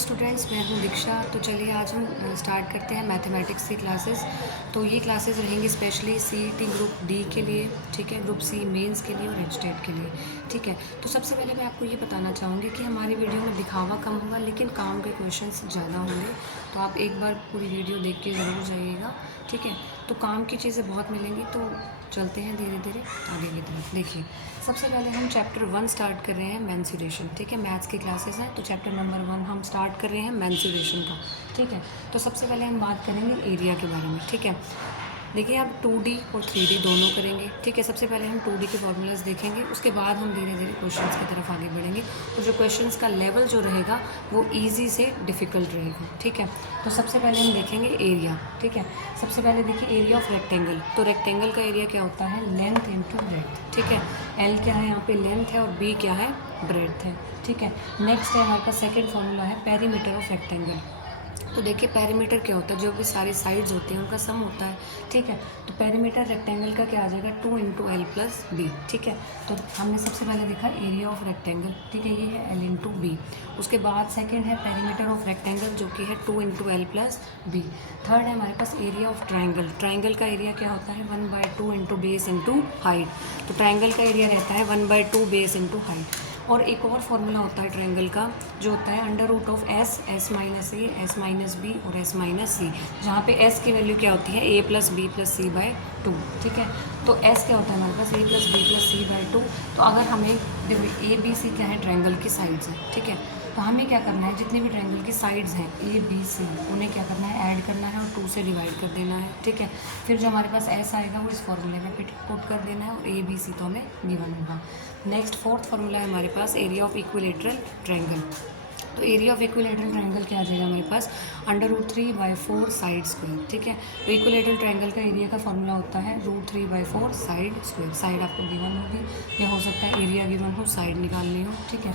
Students, मैं हूं दीक्षा। तो चलिए आज हम स्टार्ट करते हैं मैथमेटिक्स की क्लासेस। तो ये क्लासेस रहेंगी स्पेशली सीईटी ग्रुप डी के लिए, ठीक है, ग्रुप सी मेंस के लिए और एचटेट के लिए, ठीक है। तो सबसे पहले मैं आपको ये बताना चाहूँगी कि हमारी वीडियो में दिखावा कम होगा लेकिन काम के क्वेश्चंस ज़्यादा होंगे। तो आप एक बार पूरी वीडियो देख के ज़रूर जाइएगा, ठीक है। तो काम की चीज़ें बहुत मिलेंगी, तो चलते हैं धीरे धीरे आगे की तरफ। देखिए, सबसे पहले हम चैप्टर 1 स्टार्ट कर रहे हैं, मेंसुरेशन, ठीक है। मैथ्स की क्लासेस हैं तो चैप्टर नंबर 1 हम स्टार्ट कर रहे हैं मेंसुरेशन का, ठीक है। तो सबसे पहले हम बात करेंगे एरिया के बारे में, ठीक है। देखिए, अब 2D और 3D दोनों करेंगे, ठीक है। सबसे पहले हम 2D के फॉर्मूलाज देखेंगे, उसके बाद हम धीरे धीरे क्वेश्चंस की तरफ आगे बढ़ेंगे। तो जो क्वेश्चंस का लेवल जो रहेगा वो इजी से डिफ़िकल्ट रहेगा, ठीक है। तो सबसे पहले हम देखेंगे एरिया, ठीक है। सबसे पहले देखिए एरिया ऑफ रेक्टेंगल। तो रेक्टेंगल का एरिया क्या होता है? लेंथ इंटू ब्रेड्थ, ठीक है। एल क्या है यहाँ पे? लेंथ है, और बी क्या है? ब्रेड्थ है, ठीक है। नेक्स्ट है हमारे पास सेकेंड फॉर्मूला है पेरीमीटर ऑफ रेक्टेंगल। तो देखिए, पेरीमीटर क्या होता है? जो भी सारी साइड्स होती हैं उनका सम होता है, ठीक है। तो पेरीमीटर रेक्टेंगल का क्या आ जाएगा? 2 इंटू एल प्लस बी, ठीक है। तो हमने सबसे पहले देखा एरिया ऑफ रेक्टेंगल, ठीक है, ये है एल इंटू बी। उसके बाद सेकंड है पेरीमीटर ऑफ रेक्टेंगल जो कि है 2 into l plus b. Third है हमारे पास एरिया ऑफ ट्राइंगल। ट्राइंगल का एरिया क्या होता है? 1/2 इंटू बेस इंटू हाइट। तो ट्राइंगल का एरिया रहता है 1/2 बेस इंटू हाइट। और एक और फॉर्मूला होता है ट्रायंगल का, जो होता है under root of s, s minus a, s minus b और एस माइनस सी, जहाँ पे एस की वैल्यू क्या होती है? A plus b plus c by 2, ठीक है। तो एस क्या होता है हमारे पास? A plus b plus c by 2। तो अगर हमें देखो ए बी सी क्या है? ट्रायंगल की साइड्स हैं, ठीक है। तो हमें क्या करना है? जितने भी ट्रायंगल की साइड्स हैं ए बी सी, उन्हें क्या करना है? ऐड करना है और 2 से डिवाइड कर देना है, ठीक है। फिर जो हमारे पास एस आएगा वो इस फॉर्मूले में पुट कर देना है, और ए बी सी तो हमें गिवन होगा। नेक्स्ट फोर्थ फॉर्मूला है हमारे पास एरिया ऑफ इक्विलेटरल ट्रायंगल। तो एरिया ऑफ इक्विलेटरल ट्रायंगल क्या आ जाएगा हमारे पास? अंडर रूट 3/4 साइड स्क्वायर, ठीक है। तो इक्विलेटरल ट्रायंगल का एरिया का फॉर्मूला होता है रूट 3/4 साइड स्क्वायर। साइड आपको गिवन होगी, या हो सकता है एरिया गिवन हो, साइड निकालनी हो, ठीक है।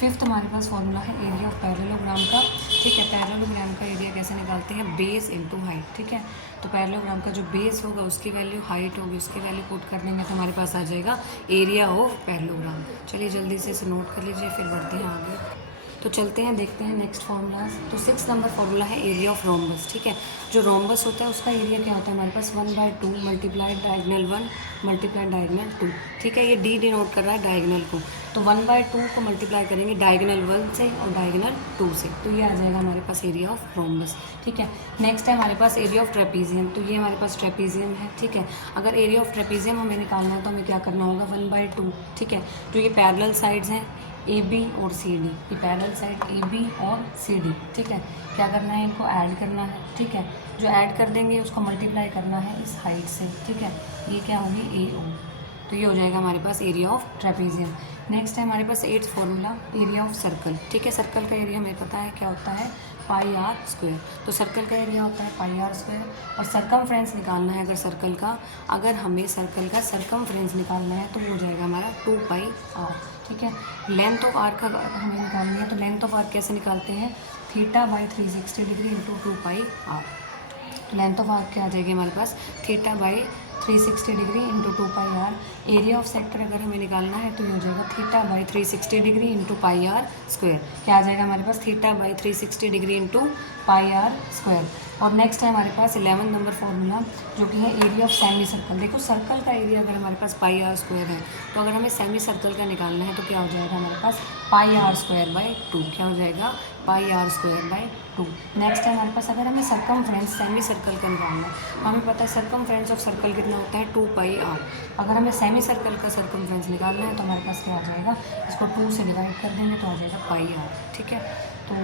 फिफ्थ हमारे पास फॉर्मूला है एरिया ऑफ पैरेललोग्राम का, ठीक है। पैरेललोग्राम का एरिया कैसे निकालते हैं? बेस इंटू हाइट, ठीक है। तो पैरेललोग्राम का जो बेस होगा उसकी वैल्यू, हाइट होगी उसकी वैल्यू पुट कर देंगे तो हमारे पास आ जाएगा एरिया ऑफ पैरेललोग्राम। चलिए जल्दी से इसे नोट कर लीजिए, फिर बढ़ते हैं आगे। तो चलते हैं, देखते हैं नेक्स्ट फार्मूलाज। तो 6 नंबर फार्मूला है एरिया ऑफ रोम्बस, ठीक है। जो रोम्बस होता है उसका एरिया क्या होता है हमारे पास? 1/2 मल्टीप्लाइड डायगनल 1 मल्टीप्लाइड डायगनल 2, ठीक है। ये डी डिनोट कर रहा है डायगनल को। तो 1/2 को मल्टीप्लाई करेंगे डायगनल 1 से और डायगनल 2 से, तो ये आ जाएगा हमारे पास एरिया ऑफ रोम्बस, ठीक है। नेक्स्ट है हमारे पास एरिया ऑफ ट्रेपीजियम। तो ये हमारे पास ट्रेपीजियम है, ठीक है। अगर एरिया ऑफ ट्रेपीजियम हमें निकालना है तो हमें क्या करना होगा? 1/2, ठीक है। जो ये पैरेलल साइड्स हैं ए बी और सी डी, ये पैरेलल साइड ए बी और सी डी, ठीक है। क्या करना है? इनको ऐड करना है, ठीक है। जो ऐड कर देंगे उसको मल्टीप्लाई करना है इस हाइट से, ठीक है। ये क्या होगी? ए ओ। तो ये हो जाएगा हमारे पास एरिया ऑफ ट्रेपीजियम। नेक्स्ट है हमारे पास 8th formula area of circle, ठीक है। सर्कल का एरिया हमें पता है क्या होता है? पाई आर स्क्वायर। तो सर्कल का एरिया होता है पाई आर स्क्वायर। और सरकमफ्रेंस निकालना है अगर सर्कल का, अगर हमें सर्कल का सरकमफ्रेंस निकालना है तो वो हो जाएगा हमारा 2 पाई आर, ठीक है। लेंथ ऑफ आर का हमें निकालनी है, तो लेंथ ऑफ आर कैसे निकालते हैं? θ/360 डिग्री इंटू 2 पाई आर। तो लेंथ ऑफ आर क्या आ जाएगी हमारे पास? θ/360 degree into 2 pi R. Area of sector अगर हमें निकालना है तो ये हो जाएगा θ/360 degree into pi R square. क्या आ जाएगा हमारे पास? θ/360 degree into pi R square. और नेक्स्ट है हमारे पास 11 नंबर फॉर्मूला, जो कि है एरिया ऑफ सेमी सर्कल। देखो, सर्कल का एरिया अगर हमारे पास पाई आर स्क्वायर है, तो अगर हमें सेमी सर्कल का निकालना है तो क्या हो जाएगा हमारे पास? पाई आर स्क्वायर बाई 2। क्या हो जाएगा? पाई आर स्क्वायर बाई 2। नेक्स्ट है हमारे पास अगर हमें सरकमफ्रेंस सेमी सर्कल का निकालना है, तो हमें पता है सरकमफ्रेंस ऑफ सर्कल कितना होता है? 2 पाई आर। अगर हमें सेमी सर्कल का सरकमफ्रेंस निकालना है तो हमारे पास क्या आ जाएगा? इसको 2 से डिवाइड कर देंगे तो आ जाएगा पाई आर, ठीक है। तो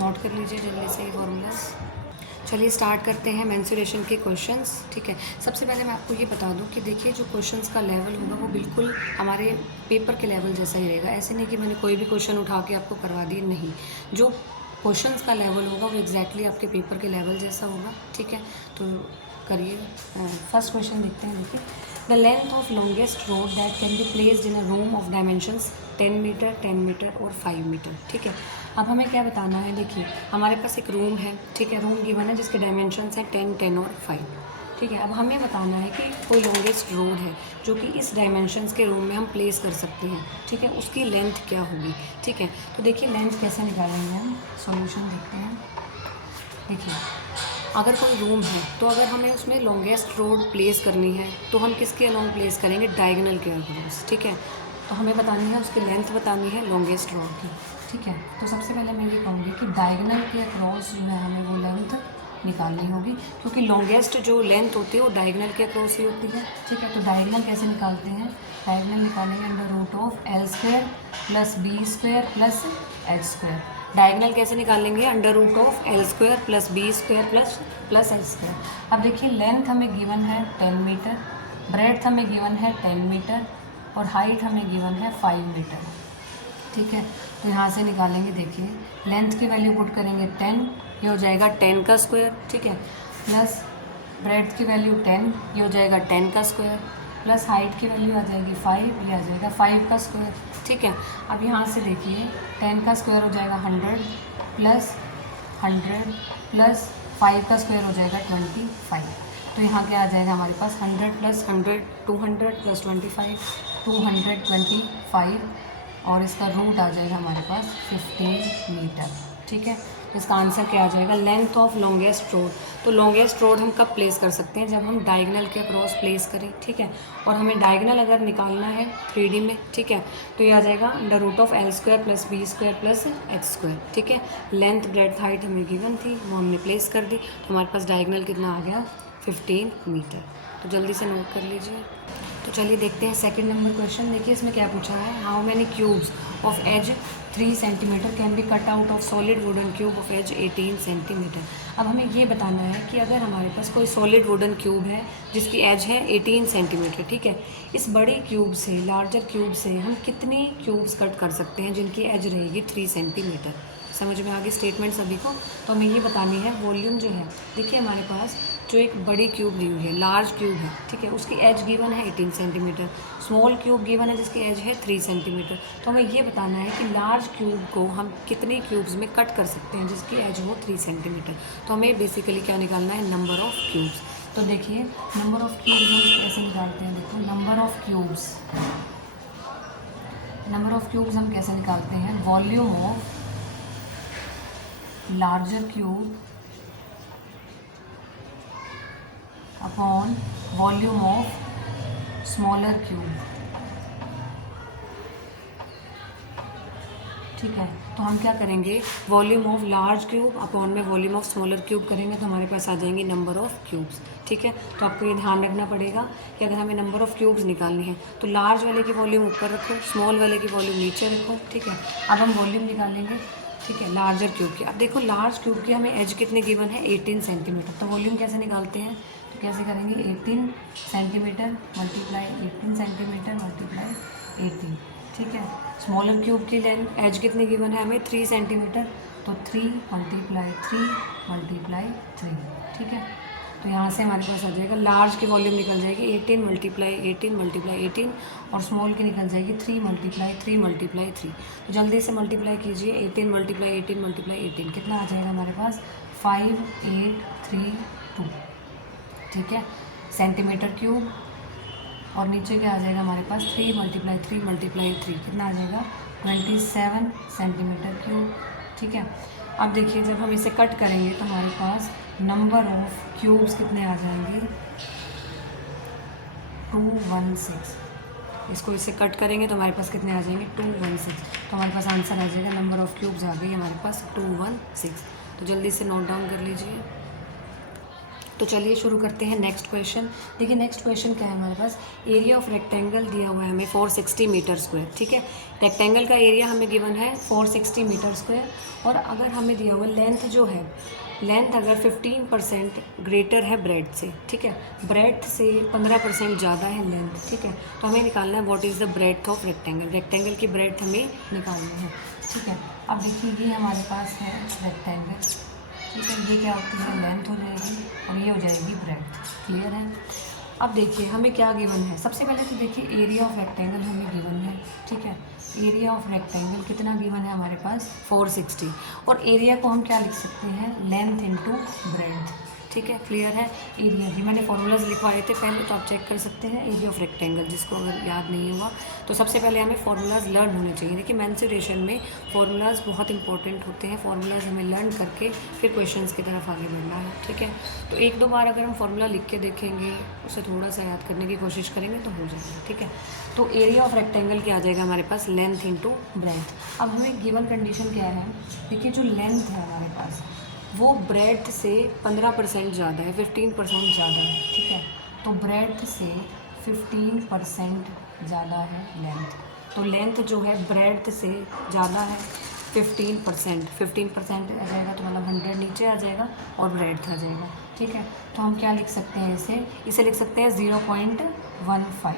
नोट कर लीजिए जल्दी से ये फॉर्मूलाज। चलिए स्टार्ट करते हैं मेंसुरेशन के क्वेश्चंस, ठीक है। सबसे पहले मैं आपको ये बता दूं कि देखिए, जो क्वेश्चंस का लेवल होगा वो बिल्कुल हमारे पेपर के लेवल जैसा ही रहेगा। ऐसे नहीं कि मैंने कोई भी क्वेश्चन उठा के आपको करवा दी, नहीं। जो क्वेश्चंस का लेवल होगा वो एग्जैक्टली आपके पेपर के लेवल जैसा होगा, ठीक है। तो करिए, फर्स्ट क्वेश्चन देखते हैं। देखिए, the length of longest rod that can be placed in a room of dimensions 10 metre, 10 metre और 5 मीटर, ठीक है। अब हमें क्या बताना है? देखिए, हमारे पास एक रूम है, ठीक है। रूम गिवन है जिसके डायमेंशंस हैं 10, 10 और 5। ठीक है। अब हमें बताना है कि कोई लॉन्गेस्ट रोड है जो कि इस डायमेंशंस के रूम में हम प्लेस कर सकते हैं, ठीक है, उसकी लेंथ क्या होगी, ठीक है। तो देखिए लेंथ कैसे निकालेंगे हम, सॉल्यूशन देखते हैं। देखिए अगर कोई रूम है तो अगर हमें उसमें लॉन्गेस्ट रोड प्लेस करनी है तो हम किसके अलॉन्ग प्लेस करेंगे, डायगोनल के अक्रॉस, ठीक है। तो हमें बतानी है उसकी लेंथ बतानी है लॉन्गेस्ट रोड की, ठीक है। तो सबसे पहले मैं ये कहूँगी कि डायगोनल के अक्रॉस जो है हमें वो लेंथ निकालनी होगी, क्योंकि लॉन्गेस्ट जो लेंथ होती है वो डायगोनल के अक्रॉस ही होती है, ठीक है। तो डायगोनल कैसे निकालते हैं, डायगोनल निकालेंगे under root of l square plus b square plus h square. Diagonal कैसे निकालेंगे, under root of l square plus b square plus h square. अब देखिए लेंथ हमें गिवन है 10 मीटर, ब्रेड्थ हमें गिवन है 10 मीटर और हाइट हमें गिवन है 5 मीटर, ठीक है। तो यहाँ से निकालेंगे, देखिए लेंथ की वैल्यू पुट करेंगे 10, ये हो जाएगा 10 का स्क्वायर, ठीक है, प्लस ब्रेड्थ की वैल्यू 10, ये हो जाएगा 10 का स्क्वायर, प्लस हाइट की वैल्यू आ जाएगी 5, ये आ जाएगा 5 का स्क्वायर, ठीक है। अब यहाँ से देखिए 10 का स्क्वायर हो जाएगा 100 प्लस 100 प्लस 5 का स्क्वायर हो जाएगा 25। तो यहाँ क्या आ जाएगा हमारे पास 100 प्लस 100 200 प्लस 25 225 और इसका रूट आ जाएगा हमारे पास 15 मीटर, ठीक है। तो इसका आंसर क्या आ जाएगा, लेंथ ऑफ लॉन्गेस्ट रोड। तो लॉन्गेस्ट रोड हम कब प्लेस कर सकते हैं, जब हम डायगोनल के अक्रॉस प्लेस करें, ठीक है। और हमें डायगोनल अगर निकालना है 3D में, ठीक है, तो ये आ जाएगा under root of l square plus b square plus h square, ठीक है। लेंथ ब्रेड्थ हाइट हमें गिवन थी, वो हमने प्लेस कर दी, तो हमारे पास डायगोनल कितना आ गया, 15 मीटर। तो जल्दी से नोट कर लीजिए। तो चलिए देखते हैं सेकंड नंबर क्वेश्चन। देखिए इसमें क्या पूछा है, how many cubes of edge 3 centimetre can be cut out of solid wooden cube of edge 18 centimetre. अब हमें ये बताना है कि अगर हमारे पास कोई सॉलिड वुडन क्यूब है जिसकी एज है 18 सेंटीमीटर, ठीक है, इस बड़े क्यूब से, लार्जर क्यूब से हम कितनी क्यूब्स कट कर सकते हैं जिनकी एज रहेगी 3 सेंटीमीटर। समझ में आ गई स्टेटमेंट सभी को। तो हमें ये बतानी है वॉल्यूम जो है, देखिए हमारे पास जो एक बड़ी क्यूब दी हुई है, लार्ज क्यूब है, ठीक है, उसकी एज गिवन है 18 सेंटीमीटर, स्मॉल क्यूब गिवन है जिसकी एज है 3 सेंटीमीटर। तो हमें ये बताना है कि लार्ज क्यूब को हम कितने क्यूब्स में कट कर सकते हैं जिसकी एज हो 3 सेंटीमीटर। तो हमें बेसिकली क्या निकालना है, नंबर ऑफ़ क्यूब्स। तो देखिए नंबर ऑफ़ क्यूब्स हम कैसे निकालते हैं, देखो नंबर ऑफ़ क्यूब्स हम कैसे निकालते हैं, volume of larger cube upon volume of smaller cube, ठीक है। तो हम क्या करेंगे, volume of large cube upon में वॉल्यूम ऑफ स्मॉलर क्यूब करेंगे तो हमारे पास आ जाएंगे नंबर ऑफ़ क्यूब्स, ठीक है। तो आपको ये ध्यान रखना पड़ेगा कि अगर हमें नंबर ऑफ़ क्यूब्स निकालनी है तो लार्ज वाले की वॉल्यूम ऊपर रखो, स्मॉल वाले की वॉल्यूम नीचे रखो, ठीक है। अब हम वॉल्यूम निकालेंगे, ठीक है, लार्जर क्यूब की। अब देखो लार्ज क्यूब की हमें एज कितने गिवन है, 18 सेंटीमीटर। तो वॉल्यूम कैसे निकालते हैं, तो कैसे करेंगे, 18 सेंटीमीटर मल्टीप्लाई 18 सेंटीमीटर मल्टीप्लाई 18, ठीक है। स्मॉलर क्यूब की लेंथ एज कितनी गिवन है हमें, 3 सेंटीमीटर, तो 3 मल्टीप्लाई 3 मल्टीप्लाई 3, ठीक है। तो यहाँ से हमारे पास आ जाएगा लार्ज की वॉल्यूम निकल जाएगी 18 मल्टीप्लाई 18 मल्टीप्लाई 18 और स्मॉल की निकल जाएगी 3 मल्टीप्लाई 3 मल्टीप्लाई 3। तो जल्दी से मल्टीप्लाई कीजिए, 18 मल्टीप्लाई 18 मल्टीप्लाई 18 कितना आ जाएगा हमारे पास, 5832, ठीक है, सेंटीमीटर क्यूब। और नीचे क्या आ जाएगा हमारे पास, 3 मल्टीप्लाई 3 मल्टीप्लाई 3 कितना आ जाएगा, 27 सेंटीमीटर क्यूब, ठीक है। अब देखिए जब हम इसे कट करेंगे तो हमारे पास नंबर ऑफ़ क्यूब्स कितने आ जाएंगे, 216। इसको इससे कट करेंगे तो हमारे पास कितने आ जाएंगे, 216। तो हमारे पास आंसर आ जाएगा, नंबर ऑफ़ क्यूब्स आ गई हमारे पास 216। तो जल्दी से नोट डाउन कर लीजिए। तो चलिए शुरू करते हैं नेक्स्ट क्वेश्चन। देखिए नेक्स्ट क्वेश्चन क्या है हमारे पास, एरिया ऑफ रेक्टेंगल दिया हुआ है हमें 460 मीटर स्क्वायर, ठीक है। रेक्टेंगल का एरिया हमें गिवन है 460 मीटर स्क्वायर और अगर हमें दिया हुआ लेंथ जो है, लेंथ अगर 15% ग्रेटर है ब्रेड्थ से, ठीक है, ब्रेड्थ से 15% ज़्यादा है लेंथ, ठीक है। तो हमें निकालना है what is the breadth of rectangle, rectangle की ब्रेड्थ हमें निकालनी है, ठीक है। अब देखिए ये हमारे पास है रेक्टेंगल, ठीक है, ये क्या होती है, लेंथ हो जाएगी और ये हो जाएगी ब्रेड्थ, क्लियर है। अब देखिए हमें क्या गिवन है, सबसे पहले तो देखिए एरिया ऑफ रेक्टेंगल हमें गिवन है, ठीक है। एरिया ऑफ रेक्टेंगल कितना गिवन है हमारे पास, 460। और एरिया को हम क्या लिख सकते हैं, लेंथ इंटू ब्रेड्थ, ठीक है, क्लियर है। एरिया भी मैंने फॉर्मूलाज लिखवाए थे पहले, तो आप चेक कर सकते हैं। एरिया ऑफ रेक्टेंगल, जिसको अगर याद नहीं हुआ तो सबसे पहले हमें फार्मूलाज लर्न होने चाहिए। देखिए मेंसुरेशन में फार्मूलाज बहुत इंपॉर्टेंट होते हैं। फार्मूलाज हमें लर्न करके फिर क्वेश्चंस की तरफ आगे बढ़ना है, ठीक है। तो एक दो बार अगर हम फार्मूला लिख के देखेंगे, उसे थोड़ा सा याद करने की कोशिश करेंगे तो हो जाएगा, ठीक है। तो एरिया ऑफ रेक्टेंगल क्या आ जाएगा हमारे पास, लेंथ इंटू ब्रेथ। अब हमें गिवन कंडीशन क्या है, देखिए जो लेंथ है हमारे पास वो ब्रेथ से 15% ज़्यादा है, 15% ज़्यादा है, ठीक है। तो ब्रेथ से 15% ज़्यादा है लेंथ। तो लेंथ जो है ब्रेथ से ज़्यादा है 15% आ जाएगा, तो मतलब 100 नीचे आ जाएगा और ब्रेथ आ जाएगा, ठीक है। तो हम क्या लिख सकते हैं, इसे लिख सकते हैं 0.15,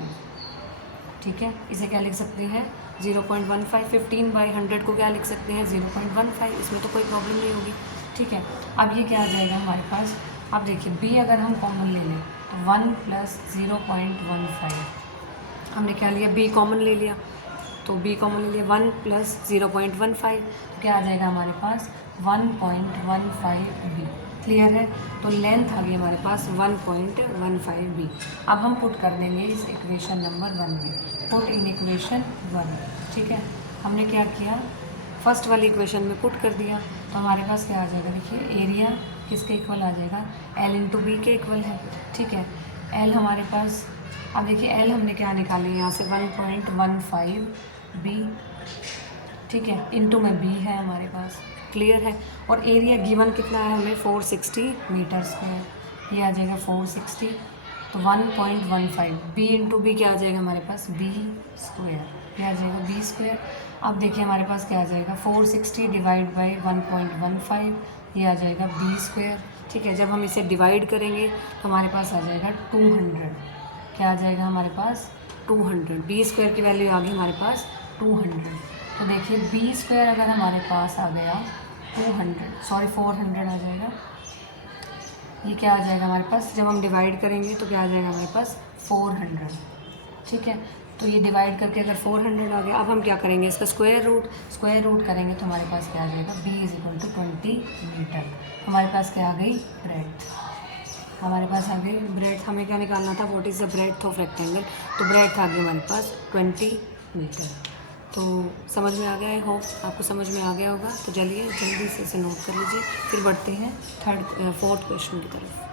ठीक है। इसे क्या लिख सकते हैं 0.15। 15/100 को क्या लिख सकते हैं 0.15, इसमें तो कोई प्रॉब्लम नहीं होगी, ठीक है। अब ये क्या आ जाएगा हमारे पास, अब देखिए b अगर हम कॉमन ले लें तो 1 + 0.15, हमने क्या लिया b कॉमन ले लिया, तो b कॉमन ले लिया 1 + 0.15, तो क्या आ जाएगा हमारे पास 1.15b, क्लियर है। तो लेंथ आ गई हमारे पास 1.15b। अब हम पुट कर देंगे इस इक्वेशन नंबर 1 में, पुट इन इक्वेशन 1, ठीक है। हमने क्या किया, फर्स्ट वाली इक्वेशन में पुट कर दिया, तो हमारे पास क्या आ जाएगा, देखिए एरिया किसके इक्वल आ जाएगा, l इंटू बी के इक्वल है, ठीक है। l हमारे पास, अब देखिए l हमने क्या निकाली यहाँ से 1.15b, ठीक है, इंटू में b है हमारे पास, क्लियर है। और एरिया गिवन कितना है हमें 460 मीटर स्क्वायर, ये आ जाएगा 460, तो 1.15 b इंटू बी क्या आ जाएगा हमारे पास b स्क्वायर, क्या आ जाएगा b स्क्वायर। अब देखिए हमारे पास क्या आ जाएगा 460 डिवाइड बाई 1.15, ये आ जाएगा b स्क्वायर, ठीक है। जब हम इसे डिवाइड करेंगे तो हमारे पास आ जाएगा 200, क्या आ जाएगा हमारे पास 200, b स्क्वायर की वैल्यू आ गई हमारे पास 200। तो देखिए b स्क्वायर अगर हमारे पास आ गया 400 आ जाएगा, ये क्या आ जाएगा हमारे पास, जब हम डिवाइड करेंगे तो क्या आ जाएगा हमारे पास 400, ठीक है। तो ये डिवाइड करके अगर 400 आ गया, अब हम क्या करेंगे इसका स्क्वायर रूट करेंगे, तो हमारे पास क्या आ जाएगा b = 20 मीटर। हमारे पास क्या आ गई ब्रेथ, हमारे पास आ गई ब्रेथ। हमें क्या निकालना था, what is the breadth of rectangle, तो ब्रेथ आ गई हमारे पास 20 मीटर। तो समझ में आ गया, आई होप आपको समझ में आ गया होगा। तो चलिए जल्दी से इसे नोट कर लीजिए, फिर बढ़ते हैं फोर्थ क्वेश्चन की तरफ।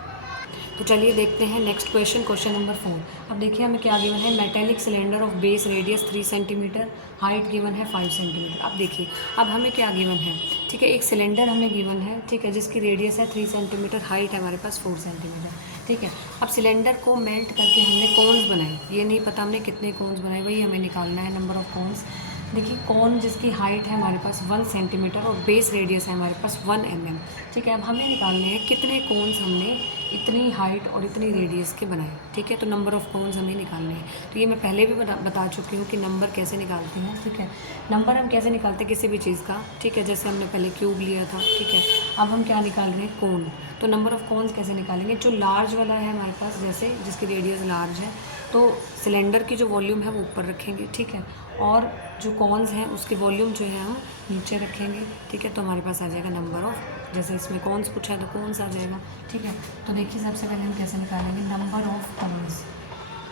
तो चलिए देखते हैं नेक्स्ट क्वेश्चन नंबर 4। अब देखिए हमें क्या गिवन है, metallic cylinder of base radius 3 centimetre, height given है 5 सेंटीमीटर। अब देखिए अब हमें क्या गिवन है, ठीक है, एक सिलेंडर हमें गिवन है, ठीक है, जिसकी रेडियस है 3 सेंटीमीटर, हाइट है हमारे पास 4 सेंटीमीटर, ठीक है। अब सिलेंडर को मेल्ट करके हमने कोन्स बनाए, ये नहीं पता हमने कितने कोन्स बनाए, वही हमें निकालना है नंबर ऑफ कोन्स। देखिए कौन जिसकी हाइट है हमारे पास 1 सेंटीमीटर और बेस रेडियस है हमारे पास 1 mm, ठीक है। अब हमें निकालने हैं कितने कोन्स हमने इतनी हाइट और इतनी रेडियस के बनाए, ठीक है। तो नंबर ऑफ़ कोन्स हमें निकालने हैं। तो ये मैं पहले भी बता चुकी हूँ कि नंबर कैसे निकालते हैं, ठीक है। नंबर हम कैसे निकालते हैं किसी भी चीज़ का, ठीक है, जैसे हमने पहले क्यूब लिया था, ठीक है। अब हम क्या निकाल रहे हैं, कोन। तो नंबर ऑफ़ कोन्स कैसे निकालेंगे, जो लार्ज वाला है हमारे पास, जैसे जिसकी रेडियस लार्ज है, तो सिलेंडर की जो वॉल्यूम है वो ऊपर रखेंगे, ठीक है, और जो कॉन्स हैं उसकी वॉल्यूम जो है हम नीचे रखेंगे, ठीक है। तो हमारे पास आ जाएगा नंबर ऑफ़, जैसे इसमें कॉन्स पूछा है तो कॉन्स आ जाएगा, ठीक है। तो देखिए सबसे पहले हम कैसे निकालेंगे नंबर ऑफ़ कॉन्स,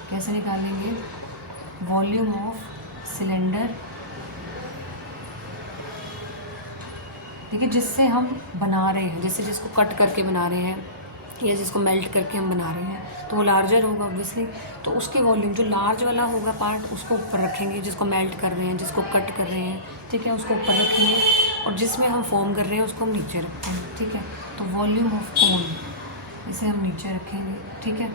कैसे निकालेंगे, वॉल्यूम ऑफ सिलेंडर, देखिए जिससे हम बना रहे हैं, जैसे जिसको कट करके बना रहे हैं या जिसको मेल्ट करके हम बना रहे हैं, तो वो लार्जर होगा ऑब्वियसली। तो उसकी वॉल्यूम जो लार्ज वाला होगा पार्ट उसको ऊपर रखेंगे, जिसको मेल्ट कर रहे हैं, जिसको कट कर रहे हैं, ठीक है, उसको ऊपर रखेंगे, और जिसमें हम फॉर्म कर रहे हैं उसको हम नीचे रखते हैं, ठीक है। तो वॉल्यूम ऑफ कोन इसे हम नीचे रखेंगे, ठीक है।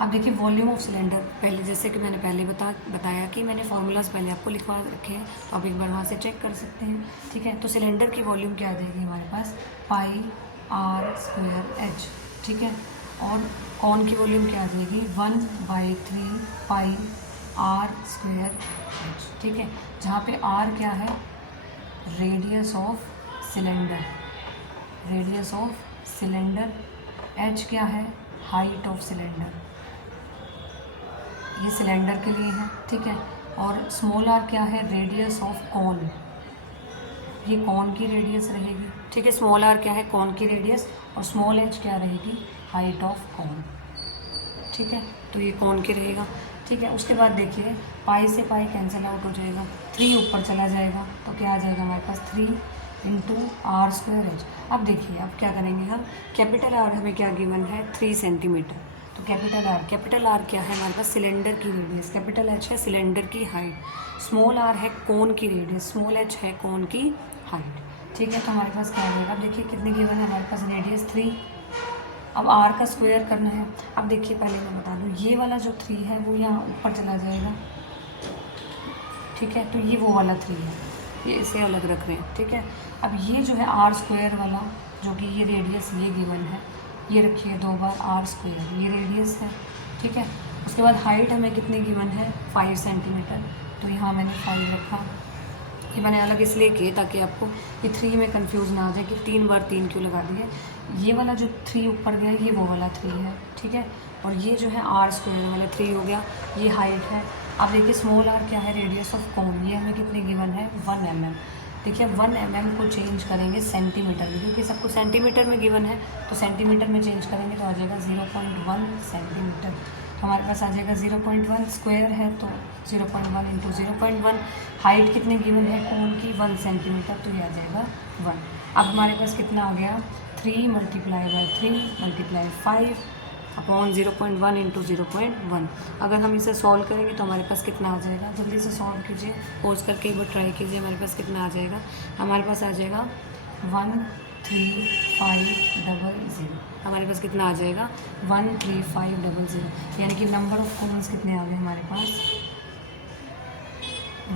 अब देखिए वॉल्यूम ऑफ सिलेंडर, पहले जैसे कि मैंने पहले बताया कि मैंने फार्मूलाज पहले आपको लिखवा रखे हैं, तो आप एक बार वहाँ से चेक कर सकते हैं, ठीक है। तो सिलेंडर की वॉल्यूम क्या आ जाएगी हमारे पास πr²h, ठीक है। और कॉन की वॉल्यूम क्या आ जाएगी 1/3 πr²h, ठीक है। जहाँ पे r क्या है, radius of cylinder, radius of cylinder, h क्या है, हाइट ऑफ सिलेंडर, ये सिलेंडर के लिए है, ठीक है। और स्मॉल r क्या है, रेडियस ऑफ कॉन, ये कॉन की रेडियस रहेगी, ठीक है। स्मॉल आर क्या है, कॉन की रेडियस, और स्मॉल एच क्या रहेगी, हाइट ऑफ कॉन। ठीक है, तो ये कॉन की रहेगा। ठीक है, उसके बाद देखिए पाई से पाई कैंसिल आउट हो जाएगा, 3 ऊपर चला जाएगा तो क्या आ जाएगा हमारे पास 3 इंटू आर स्क्वायर एच। अब देखिए अब क्या करेंगे हम, कैपिटल आर हमें क्या गिवन है 3 सेंटीमीटर, तो कैपिटल आर क्या है हमारे पास सिलेंडर की रेडियस, कैपिटल एच है सिलेंडर की हाइट, स्मॉल आर है कोन की रेडियस, स्मॉल एच है कोन की हाइट। ठीक है, तो हमारे पास क्या रहेगा, अब देखिए कितनी गिवन है हमारे पास रेडियस 3। अब आर का स्क्वायर करना है। अब देखिए पहले मैं बता दूँ, ये वाला जो 3 है वो यहाँ ऊपर चला जाएगा। ठीक है, तो ये वो वाला 3 है, ये इसे अलग रख रहे हैं। ठीक है, अब ये जो है आर स्क्वायर वाला, जो कि ये रेडियस ये गिवन है, ये रखिए 2 बार आर स्क्वायर, ये रेडियस है। ठीक है, उसके बाद हाइट हमें कितनी गिवन है 5 सेंटीमीटर, तो यहाँ मैंने 5 रखा। ये मैंने अलग इसलिए किए ताकि आपको ये 3 में कंफ्यूज ना आ जाए कि 3 बार 3 क्यों लगा दिए। ये वाला जो 3 ऊपर गया ये वो वाला 3 है। ठीक है, और ये जो है आर स्क्वायर वाला 3 हो गया, ये हाइट है। अब देखिए स्मॉल आर क्या है, रेडियस ऑफ कोन, ये हमें कितनी गिवन है 1 mm। देखिए 1 mm को चेंज करेंगे सेंटीमीटर में, क्योंकि सबको सेंटीमीटर में गिवन है, तो सेंटीमीटर में चेंज करेंगे तो आ जाएगा 0.1 सेंटीमीटर। तो हमारे पास आ जाएगा 0.1, स्क्वायर है तो 0.1 इंटू 0.1। हाइट कितनी गिवन है कोन की 1 सेंटीमीटर, तो ये आ जाएगा 1। अब हमारे पास कितना आ गया 3 multiply by 3 multiply 5 upon 0.1 into 0.1। अगर हम इसे सॉल्व करेंगे तो हमारे पास कितना आ जाएगा, जल्दी से सॉल्व कीजिए, पोज करके एक बार ट्राई कीजिए, हमारे पास कितना आ जाएगा, हमारे पास आ जाएगा 13500। हमारे पास कितना आ जाएगा 13500, यानी कि नंबर ऑफ कोन्स कितने आ गए हमारे पास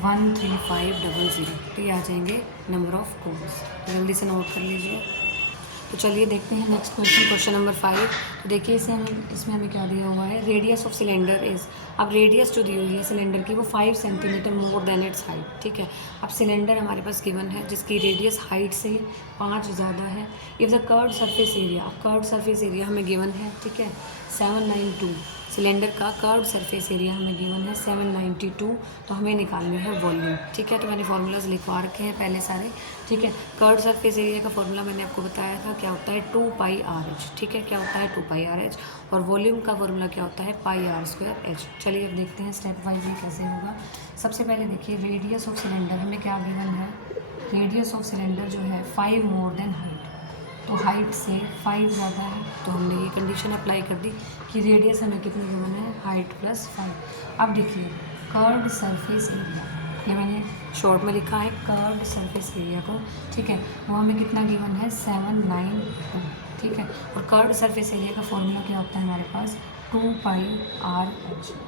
13500, तो ये आ जाएंगे नंबर ऑफ कोन्स। जल्दी से नोट कर लीजिए। तो चलिए देखते हैं नेक्स्ट क्वेश्चन, क्वेश्चन नंबर 5। तो देखिए इसमें हमें क्या दिया हुआ है, रेडियस ऑफ सिलेंडर इज़। अब रेडियस जो दी हुई है सिलेंडर की वो 5 centimetre more than it's height. ठीक है, अब सिलेंडर हमारे पास गिवन है जिसकी रेडियस हाइट से 5 ज़्यादा है। If the curved surface area, अब कर्व्ड सरफेस एरिया हमें गिवन है, ठीक है 792, सिलेंडर का कर्व्ड सरफेस एरिया हमें गिवन है 792, तो हमें निकालनी है वॉल्यूम। ठीक है, तो मैंने फार्मूलाज लिखवा रखे हैं पहले सारे। ठीक है, कर्व्ड सरफेस एरिया का फार्मूला मैंने आपको बताया था, क्या होता है 2πRh। ठीक है, क्या होता है 2πRh, और वॉल्यूम का फार्मूला क्या होता है πr²h। चलिए अब देखते हैं स्टेप वाइज ये कैसे होगा। सबसे पहले देखिए रेडियस ऑफ सिलेंडर हमें क्या गिवन है, रेडियस ऑफ सिलेंडर जो है 5 मोर देन हाइट, तो हाइट से 5 ज़्यादा है, तो हमने ये कंडीशन अप्लाई कर दी कि रेडियस हमें कितनी गिवन है हाइट प्लस 5। अब देखिए कर्व्ड सरफेस एरिया, ये मैंने शॉर्ट में लिखा है कर्व्ड सरफेस एरिया को। ठीक है, वो हमें कितना गिवन है 792। ठीक है, और कर्व्ड सरफेस एरिया का फॉर्मूला क्या होता है हमारे पास 2πRh।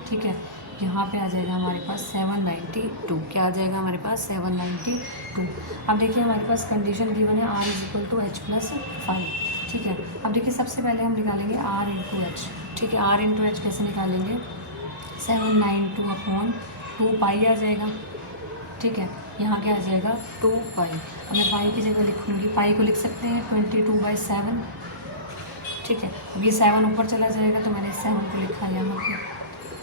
ठीक है, यहाँ पे आ जाएगा हमारे पास 792, क्या आ जाएगा हमारे पास 792। अब देखिए हमारे पास कंडीशन गिवन है R=H+5। ठीक है, अब देखिए सबसे पहले हम निकालेंगे R×H। ठीक है, R×H कैसे निकालेंगे, 792 अपॉन 2π आ जाएगा। ठीक है, यहाँ क्या आ जाएगा 2π, और मैं पाई की जगह लिखूँगी, पाई को लिख सकते हैं 22/7। ठीक है, अब ये 7 ऊपर चला जाएगा तो मैंने 7 को लिखा यहाँ पर।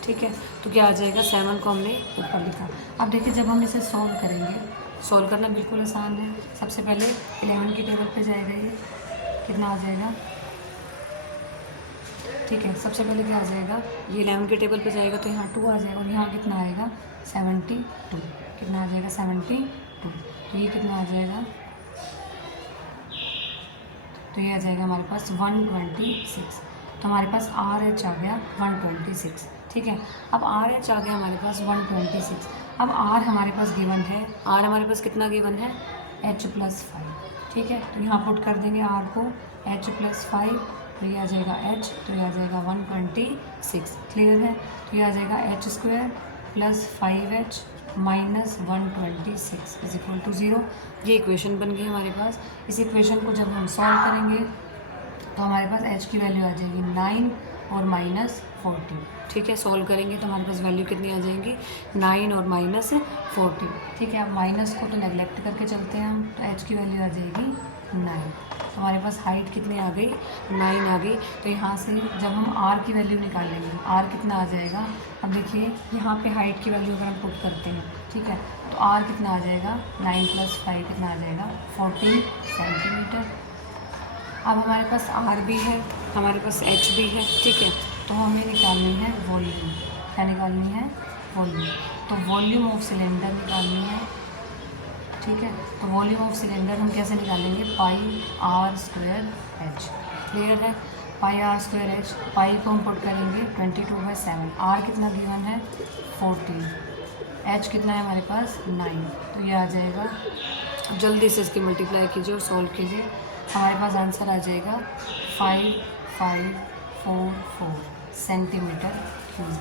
ठीक है, तो क्या आ जाएगा 7 को हमने ऊपर लिखा। अब देखिए जब हम इसे सॉल्व करेंगे, सॉल्व करना बिल्कुल आसान है। सबसे पहले 11 की टेबल पे जाएगा, ये कितना आ जाएगा। ठीक है, सबसे पहले क्या आ जाएगा, ये 11 के टेबल पे जाएगा तो यहाँ 2 आ जाएगा, और यहाँ कितना आएगा 72, कितना आ जाएगा 72, तो ये कितना आ जाएगा, तो ये आ जाएगा हमारे पास 126। तो हमारे पास RH आ गया 126। ठीक है, अब RH आ गया हमारे पास 126। अब R हमारे पास गिवन है, R हमारे पास कितना गिवन है H+5। ठीक है, तो यहाँ पुट कर देंगे R को H+5, तो ये आ जाएगा H, तो ये आ जाएगा 126। क्लियर है, तो ये आ जाएगा H² + 5H - 126 = 0। ये इक्वेशन बन गई हमारे पास। इस इक्वेशन को जब हम सॉल्व करेंगे तो हमारे पास H की वैल्यू आ जाएगी 9 और -14। ठीक है, सॉल्व करेंगे तो हमारे पास वैल्यू कितनी आ जाएंगी 9 और -14। ठीक है, अब माइनस को तो नेगलेक्ट करके चलते हैं हम, तो H की वैल्यू आ जाएगी 9। तो हमारे पास हाइट कितनी आ गई 9 आ गई। तो यहाँ से जब हम R की वैल्यू निकालेंगे, R कितना आ जाएगा, अब देखिए यहाँ पे हाइट की वैल्यू अगर हम पुट करते हैं, ठीक है। तो आर कितना आ जाएगा, 9 + 5 कितना आ जाएगा, 14 सेंटीमीटर। अब हमारे पास आर भी है, हमारे पास एच भी है, ठीक है। तो हमें निकालनी है वॉल्यूम। क्या निकालनी है, वॉल्यूम। तो वॉल्यूम ऑफ सिलेंडर निकालनी है, ठीक है। तो वॉल्यूम ऑफ सिलेंडर हम कैसे निकालेंगे, πr² h। क्लियर है, πr² h। पाई को हम पुट करेंगे 22/7। आर कितना गिवन है, 14। एच कितना है हमारे पास, 9। तो ये आ जाएगा, जल्दी से इसकी मल्टीप्लाई कीजिए और सॉल्व कीजिए। हमारे पास आंसर आ जाएगा 5544 सेंटीमीटर क्यूब।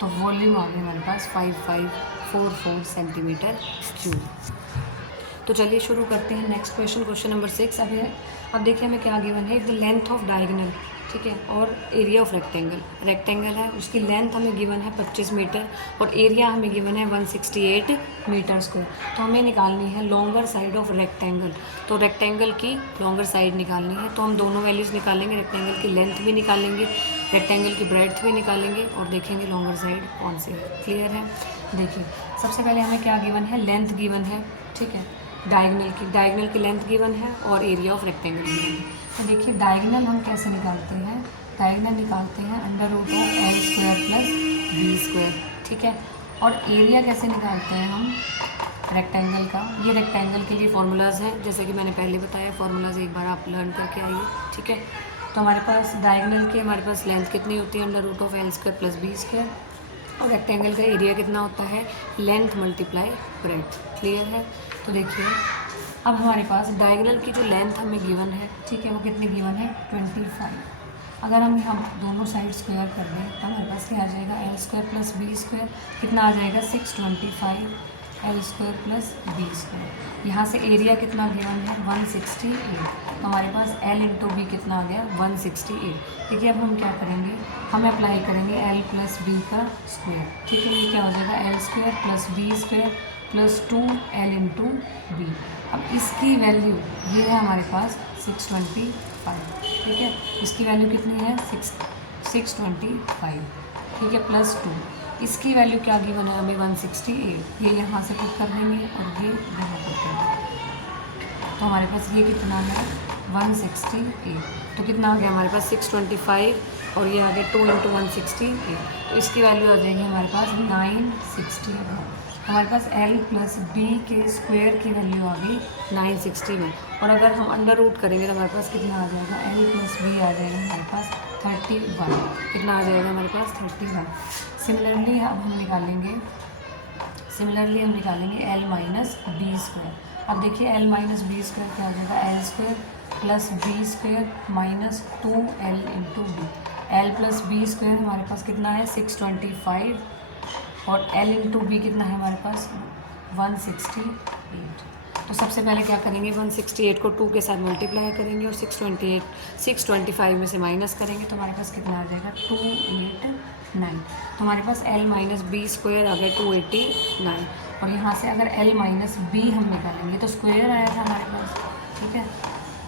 तो वॉल्यूम आ गया हमारे पास 5544 सेंटीमीटर क्यूब। तो चलिए शुरू करते हैं नेक्स्ट क्वेश्चन, क्वेश्चन नंबर 6। अब देखिए हमें क्या गिवन है, द लेंथ ऑफ डायगोनल, ठीक है, और एरिया ऑफ रेक्टेंगल है, उसकी लेंथ हमें गिवन है 25 मीटर और एरिया हमें गिवन है 168 मीटर स्क्वायर। तो हमें निकालनी है लॉन्गर साइड ऑफ रेक्टेंगल। तो रेक्टेंगल की लॉन्गर साइड निकालनी है, तो हम दोनों वैल्यूज़ निकालेंगे, रेक्टेंगल की लेंथ भी निकालेंगे, रेक्टेंगल की ब्रेड्थ भी निकालेंगे और देखेंगे लॉन्गर साइड कौन सी है। क्लियर है, देखिए सबसे पहले हमें क्या गिवन है, लेंथ गिवन है, ठीक है, डायगोनल की लेंथ गिवन है और एरिया ऑफ रेक्टेंगल गिवन है। तो देखिए डायगोनल हम कैसे निकालते हैं, डायगोनल निकालते हैं √L² + B², ठीक है। और एरिया कैसे निकालते हैं हम रेक्टेंगल का, ये रेक्टेंगल के लिए फार्मूलाज हैं, जैसे कि मैंने पहले बताया, फार्मूलाज एक बार आप लर्न करके आइए, ठीक है। तो हमारे पास डायगोनल की हमारे पास लेंथ कितनी होती है, √L² + B² और रेक्टेंगल का एरिया कितना होता है, लेंथ × ब्रेड्थ। क्लियर है। तो देखिए अब हमारे पास डायगोनल की जो लेंथ हमें गिवन है, ठीक है, वो कितनी गिवन है, 25। अगर हम दोनों साइड स्क्वायर कर दें तो हमारे पास क्या आ जाएगा, L² + B² कितना आ जाएगा, 625 L² + B²। यहाँ से एरिया कितना गिवन है, 168। तो हमारे पास L × B कितना आ गया, 168। देखिए अब हम क्या करेंगे, हम अप्लाई करेंगे L + B का स्क्वायर, ठीक है। ये क्या हो जाएगा, L² + B² + 2L × B। अब इसकी वैल्यू ये है हमारे पास 625, ठीक है। इसकी वैल्यू कितनी है, 625, ठीक है, +2। इसकी वैल्यू क्या गिवन है हमें, 168। ये यहाँ से पुट कर देंगे और ये यहाँ पुट कर देंगे। तो हमारे पास ये कितना है, 168। तो कितना आ गया हमारे पास, 625 और ये आ गया 2 × 168। तो इसकी वैल्यू आ जाएगी हमारे पास 961। हमारे पास L + B के स्क्वायर की वैल्यू आ गई 961। और अगर हम अंडर रूट करेंगे तो हमारे पास कितना आ जाएगा, L + B आ जाएगा हमारे पास 31। कितना आ जाएगा हमारे पास, 31। सिमिलरली अब हम निकालेंगे L - B²। अब देखिए L - B² क्या आ जाएगा, L² + B² - 2L × B। L + B² हमारे पास कितना है, 625 और L × B कितना है हमारे पास, 168। तो सबसे पहले क्या करेंगे, 168 को 2 के साथ मल्टीप्लाई करेंगे और 625 में से माइनस करेंगे तो हमारे पास कितना आ जाएगा, 289। तो हमारे पास L - B² आ गया 289। और यहाँ से अगर L - B हम निकालेंगे तो स्क्वायर आया था हमारे पास, ठीक है।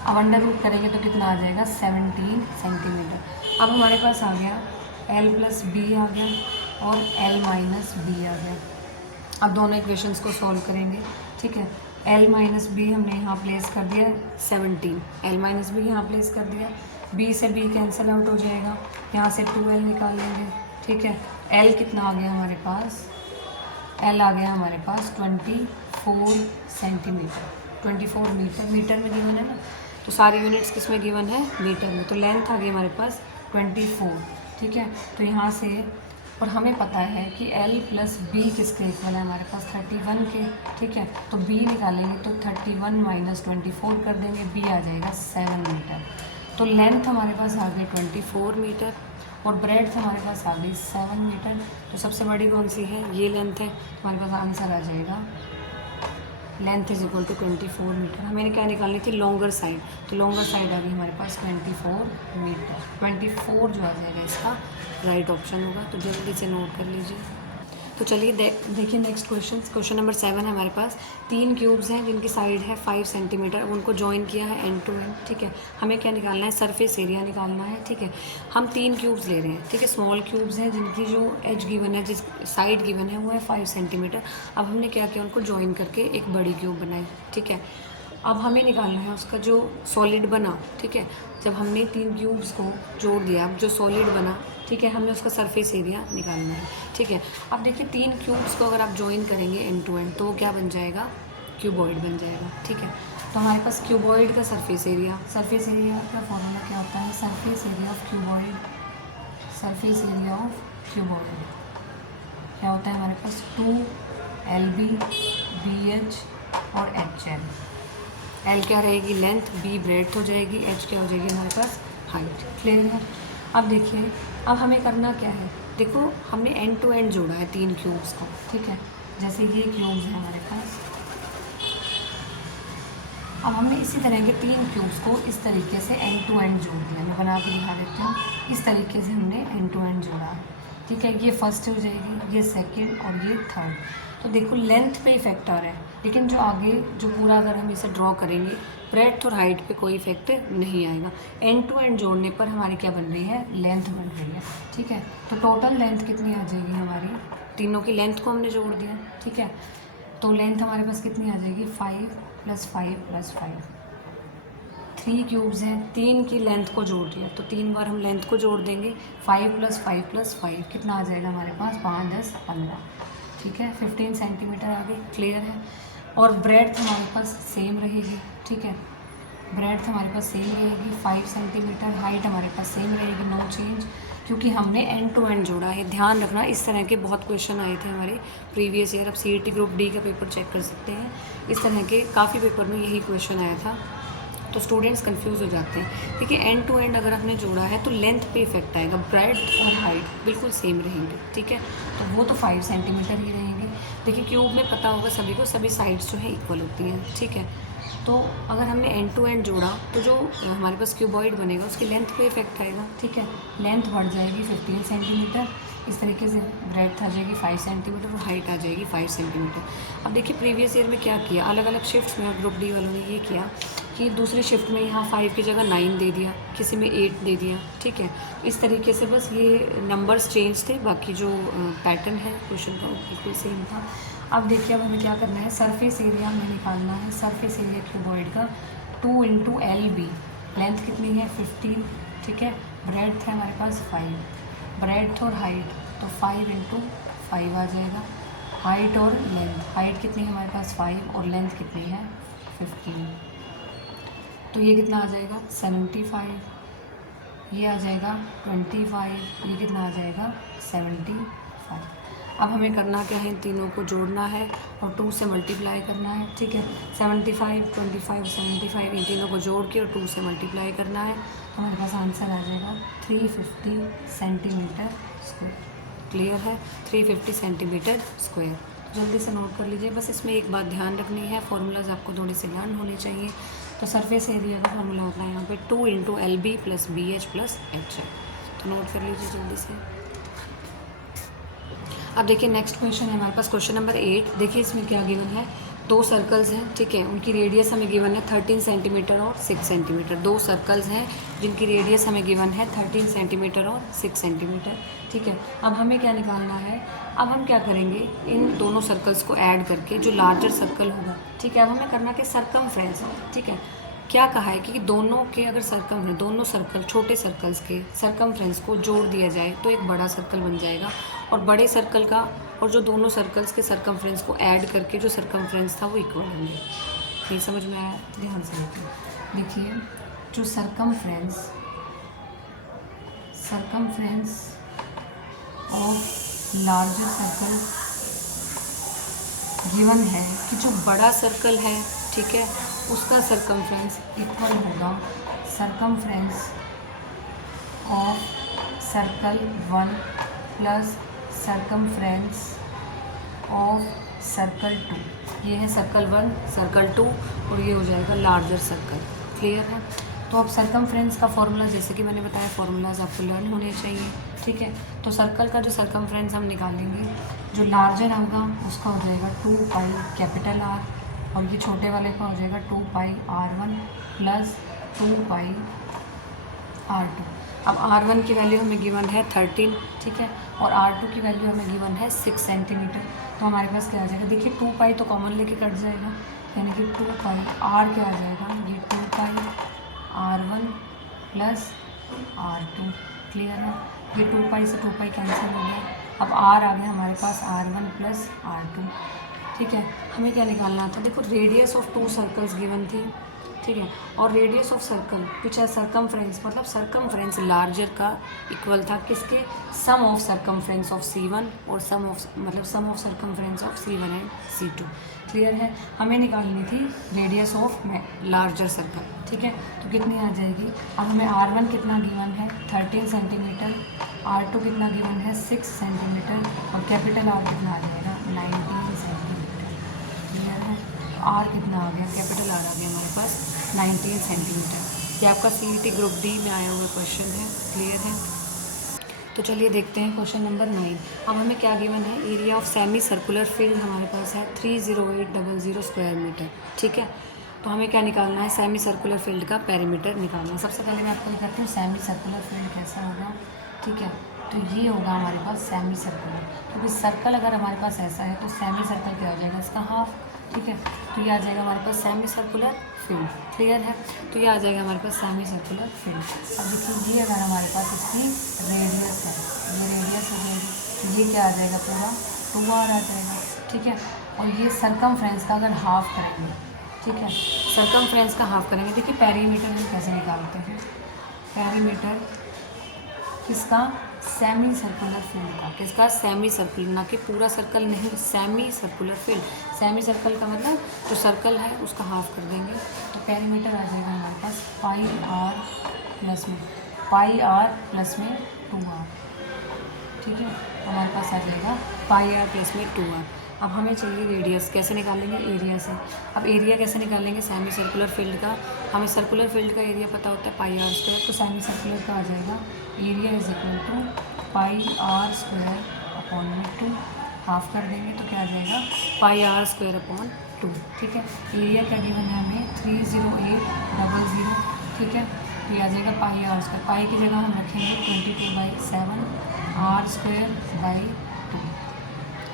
अब अंडर रूट करेंगे तो कितना आ जाएगा, 17 सेंटीमीटर। अब हमारे पास आ गया L + B आ गया और L - B आ गया। अब दोनों इक्वेशंस को सॉल्व करेंगे, ठीक है। L - B हमने यहाँ प्लेस कर दिया 17, L - B यहाँ प्लेस कर दिया, B से B कैंसिल आउट हो जाएगा, यहाँ से 2L निकाल लेंगे, ठीक है। L कितना आ गया हमारे पास, L आ गया हमारे पास 24 सेंटीमीटर, 24 मीटर में गिवन है ना, तो सारी यूनिट्स किस में गिवन है, मीटर में। तो लेंथ आ गई हमारे पास 24, ठीक है। तो यहाँ से, और हमें पता है कि L + B किसके इक्वल है, हमारे पास 31 के, ठीक है। तो B निकालेंगे तो 31 - 24 कर देंगे, B आ जाएगा 7 मीटर। तो लेंथ हमारे पास आ गई 24 मीटर और ब्रेड्थ हमारे पास आ गई 7 मीटर। तो सबसे बड़ी कौन सी है, ये लेंथ है। हमारे पास आंसर आ जाएगा लेंथ = 24 मीटर। हमें क्या निकालनी थी, लॉन्गर साइड। तो लॉन्गर साइड आ गई हमारे पास 24 मीटर। 24 जो आ जाएगा इसका राइट ऑप्शन होगा। तो जल्दी से नोट कर लीजिए। तो चलिए देखिए नेक्स्ट क्वेश्चन नंबर 7 है हमारे पास। 3 क्यूब्स हैं जिनकी साइड है 5 सेंटीमीटर, अब उनको ज्वाइन किया है एंड टू एंड, ठीक है। हमें क्या निकालना है, सरफेस एरिया निकालना है, ठीक है। हम 3 क्यूब्स ले रहे हैं, ठीक है, स्मॉल क्यूब्स हैं जिनकी जो एज गिवन है, जिस साइड गिवन है वो है 5 सेंटीमीटर। अब हमने क्या किया, उनको ज्वाइन करके एक बड़ी क्यूब बनाई, ठीक है। अब हमें निकालना है उसका जो सॉलिड बना, ठीक है। जब हमने 3 क्यूब्स को जोड़ दिया, अब जो सॉलिड बना, ठीक है, हमने उसका सरफेस एरिया निकालना है, ठीक है। अब देखिए 3 क्यूब्स को अगर आप ज्वाइन करेंगे एंड टू एंड तो वो क्या बन जाएगा, क्यूबॉइड बन जाएगा, ठीक है। तो हमारे पास क्यूबॉइड का सरफेस एरिया का फॉर्मूला क्या होता है, surface area of cuboid, surface area of cuboid क्या होता है हमारे पास, 2LB BH और HL। एल क्या रहेगी, लेंथ, बी ब्रेड्थ हो जाएगी, एच क्या हो जाएगी हमारे पास, हाइट। क्लियर है। अब देखिए अब हमें करना क्या है, देखो हमने एंड टू एंड जोड़ा है 3 क्यूब्स को, ठीक है। जैसे ये क्यूब्स हैं हमारे पास, अब हमने इसी तरह के 3 क्यूब्स को इस तरीके से एंड टू एंड जोड़ दिया। मैं बना के दिखा देती हूँ। इस तरीके से हमने एंड टू एंड जोड़ा है, ठीक है। ये फर्स्ट हो जाएगी, ये सेकंड और ये थर्ड। तो देखो लेंथ पे इफेक्ट आ रहा है, लेकिन जो आगे जो पूरा अगर हम इसे ड्रॉ करेंगे ब्रेड्थ और हाइट पे कोई इफेक्ट नहीं आएगा। एंड टू एंड जोड़ने पर हमारी क्या बन रही है, लेंथ बन रही है, ठीक है। तो टोटल लेंथ कितनी आ जाएगी हमारी, तीनों की लेंथ को हमने जोड़ दिया, ठीक है। तो लेंथ हमारे पास कितनी आ जाएगी, 5 + 5 + 5। 3 क्यूब्स हैं, 3 की लेंथ को जोड़ दिया, तो 3 बार हम लेंथ को जोड़ देंगे। 5 + 5 + 5 कितना आ जाएगा हमारे पास, 5, 10, 15, ठीक है। 15 सेंटीमीटर आगे। क्लियर है। और ब्रेड्थ हमारे पास सेम रहेगी, ठीक है। ब्रेड्थ हमारे पास सेम रहेगी 5 सेंटीमीटर। हाइट हमारे पास सेम रहेगी, नो चेंज, क्योंकि हमने एंड टू एंड जोड़ा है। ध्यान रखना, इस तरह के बहुत क्वेश्चन आए थे हमारे प्रीवियस ईयर। अब CET ग्रुप D का पेपर चेक कर सकते हैं, इस तरह के काफ़ी पेपर में यही क्वेश्चन आया था। तो स्टूडेंट्स कंफ्यूज हो जाते हैं। देखिए एंड टू एंड अगर हमने जोड़ा है तो लेंथ पे इफेक्ट आएगा, ब्रेड्थ और हाइट बिल्कुल सेम रहेंगे, ठीक है। तो वो तो 5 सेंटीमीटर ही रहेंगे। देखिए क्यूब में पता होगा सभी को, सभी साइड्स जो है इक्वल होती हैं, ठीक है। तो अगर हमने एंड टू एंड जोड़ा तो जो हमारे पास क्यूबॉइड बनेगा उसकी लेंथ पे इफेक्ट आएगा, ठीक है। लेंथ बढ़ जाएगी 15 सेंटीमीटर, इस तरीके से ब्रेड्थ आ जाएगी 5 सेंटीमीटर और हाइट आ जाएगी 5 सेंटीमीटर। अब देखिए प्रीवियस ईयर में क्या किया, अलग अलग शिफ्ट्स में ग्रुप D वालों ने ये किया कि दूसरी शिफ्ट में यहाँ 5 की जगह 9 दे दिया, किसी में 8 दे दिया, ठीक है। इस तरीके से बस ये नंबर्स चेंज थे, बाकी जो पैटर्न है क्वेश्चन का वो बिल्कुल सेम था। अब देखिए अब हमें क्या करना है, सरफेस एरिया हमें निकालना है। सरफेस एरिया क्यूबॉइड का 2 × LB, लेंथ कितनी है 15, ठीक है। ब्रेड्थ है हमारे पास 5, ब्रेड्थ और हाइट तो 5 × 5 आ जाएगा। हाइट और लेंथ, हाइट कितनी है हमारे पास 5 और लेंथ कितनी है 15, तो ये कितना आ जाएगा 75, ये आ जाएगा 25, ये कितना आ जाएगा 75। अब हमें करना क्या है, इन तीनों को जोड़ना है और 2 से मल्टीप्लाई करना है, ठीक है। 75, 25, 75 इन तीनों को जोड़ के और 2 से मल्टीप्लाई करना है, तो हमारे पास आंसर आ जाएगा 350 सेंटीमीटर स्क्वायर। क्लियर है, 350 सेंटीमीटर स्क्वायर। जल्दी से नोट कर लीजिए। बस इसमें एक बात ध्यान रखनी है, फॉर्मूलाज आपको थोड़ी से लर्न होने चाहिए। तो सरफेस एरिया का फॉर्मूला होता है यहाँ पे 2 × LB + BH + HL। तो नोट कर लीजिए जल्दी से। अब देखिए नेक्स्ट क्वेश्चन है हमारे पास, क्वेश्चन नंबर 8। देखिए इसमें क्या गिवन है, 2 सर्कल्स हैं, ठीक है। उनकी रेडियस हमें गिवन है 13 सेंटीमीटर और 6 सेंटीमीटर। 2 सर्कल्स हैं जिनकी रेडियस हमें गिवन है 13 सेंटीमीटर और 6 सेंटीमीटर, ठीक है। अब हमें क्या निकालना है, अब हम क्या करेंगे, इन दोनों सर्कल्स को ऐड करके जो लार्जर सर्कल होगा, ठीक है। अब हमें करना क्या, सर्कमफ्रेंस, ठीक है। क्या कहा है कि दोनों के अगर दोनों सर्कल, छोटे सर्कल्स के सर्कमफ्रेंस को जोड़ दिया जाए तो एक बड़ा सर्कल बन जाएगा, और बड़े सर्कल का और जो दोनों सर्कल्स के सर्कमफ्रेंस को ऐड करके जो सर्कमफ्रेंस था वो इक्वल होंगे। ये समझ में आया, ध्यान से देखिए। जो circumference of larger circle given है कि जो बड़ा सर्कल है, ठीक है, उसका सर्कमफ्रेंस इक्वल होगा circumference of circle 1 plus circumference of circle 2। ये है सर्कल 1, सर्कल 2 और ये हो जाएगा लार्जर सर्कल। क्लियर है। तो अब सर्कमफ्रेंस का फॉर्मूला, जैसे कि मैंने बताया, फॉर्मूलाज आपको लर्न होने चाहिए, ठीक है। तो सर्कल का जो सर्कमफ्रेंस हम निकालेंगे जो लार्जर होगा उसका हो जाएगा 2 पाई कैपिटल आर, और ये छोटे वाले का हो जाएगा 2 पाई R1 प्लस 2 पाई R2। अब R1 की वैल्यू हमें गिवन है 13, ठीक है, और R2 की वैल्यू हमें गिवन है 6 सेंटीमीटर। तो हमारे पास क्या आ जाएगा, देखिए 2 पाई तो कॉमन लेके कट जाएगा, यानी कि 2 पाई R क्या आ जाएगा, ये 2 पाई R1 प्लस R2। क्लियर है, ये 2 पाई से 2 पाई कैंसिल हो गया। अब R आ गया हमारे पास R1 प्लस R2, ठीक है। हमें क्या निकालना था, देखो रेडियस ऑफ 2 सर्कल्स गिवन थी, ठीक है, और रेडियस ऑफ सर्कल विच है सरकमफ्रेंस, मतलब सरकमफ्रेंस लार्जर का इक्वल था किसके, सम ऑफ सरकमफ्रेंस ऑफ C1 और sum of circumference of C1 and C2। Clear है, हमें निकालनी थी रेडियस ऑफ लार्जर सर्कल, ठीक है। तो कितनी आ जाएगी, अब हमें R1 कितना गिवन है 13 सेंटीमीटर, R2 कितना गिवन है 6 सेंटीमीटर, और कैपिटल R कितना आ जाएगा 19 सेंटीमीटर। क्लियर है, R कितना आ गया, कैपिटल R आ गया हमारे पास 19 सेंटीमीटर। ये आपका CET ग्रुप D में आया हुआ क्वेश्चन है। क्लियर है, तो चलिए देखते हैं क्वेश्चन नंबर 9। अब हमें क्या गिवन है, area of semi circular field हमारे पास है 30800 स्क्वायर मीटर, ठीक है। तो हमें क्या निकालना है, सेमी सर्कुलर फील्ड का पेरीमीटर निकालना है। सबसे पहले मैं आपको ये करती हूँ, सेमी सर्कुलर फील्ड कैसा होगा, ठीक है। तो ये होगा हमारे पास सेमी सर्कुलर, क्योंकि सर्कल अगर हमारे पास ऐसा है तो सेमी सर्कल क्या हो जाएगा, इसका हाफ, ठीक है। तो ये आ जाएगा हमारे पास सेमी सर्कुलर फील्ड। क्लियर है, तो ये आ जाएगा हमारे पास सेमी सर्कुलर फील्ड। अब देखिए, ये अगर हमारे पास इसकी रेडियस है, ये रेडियस हो जाएगी, तो ये क्या आ जाएगा, पूरा 2R आ जाएगा, ठीक है। और ये सरकमफ्रेंस का अगर हाफ करेंगे, ठीक है, सरकमफ्रेंस का हाफ करेंगे। देखिए पेरीमीटर हम कैसे निकालते हैं, पेरीमीटर किसका, सेमी सर्कुलर फील्ड का, किसका, सेमी सर्कुलर, ना कि पूरा सर्कल नहीं, semi circular field. Semi circle का मतलब जो सर्कल है उसका हाफ कर देंगे, तो पेरीमीटर आ जाएगा हमारे पास पाई R प्लस में 2R, ठीक है। हमारे पास आ जाएगा पाई R प्लस में 2R। अब हमें चाहिए रेडियस, कैसे निकालेंगे, एरिया से। अब एरिया कैसे निकालेंगे सेमी सर्कुलर फील्ड का, हमें सर्कुलर फील्ड का एरिया पता होता है पाई R स्क्वायर, तो सेमी सर्कुलर का आ जाएगा area is equal to pi R square upon में 2, हाफ कर देंगे तो क्या आ जाएगा पाई R स्क्वायर अपॉन 2, ठीक है। एरिया क्या गिवन है हमें 30800, ठीक है। तो ये आ जाएगा पाई R स्क्वायर, पाई की जगह हम रखेंगे 22/7 R स्क्वायर बाई 2,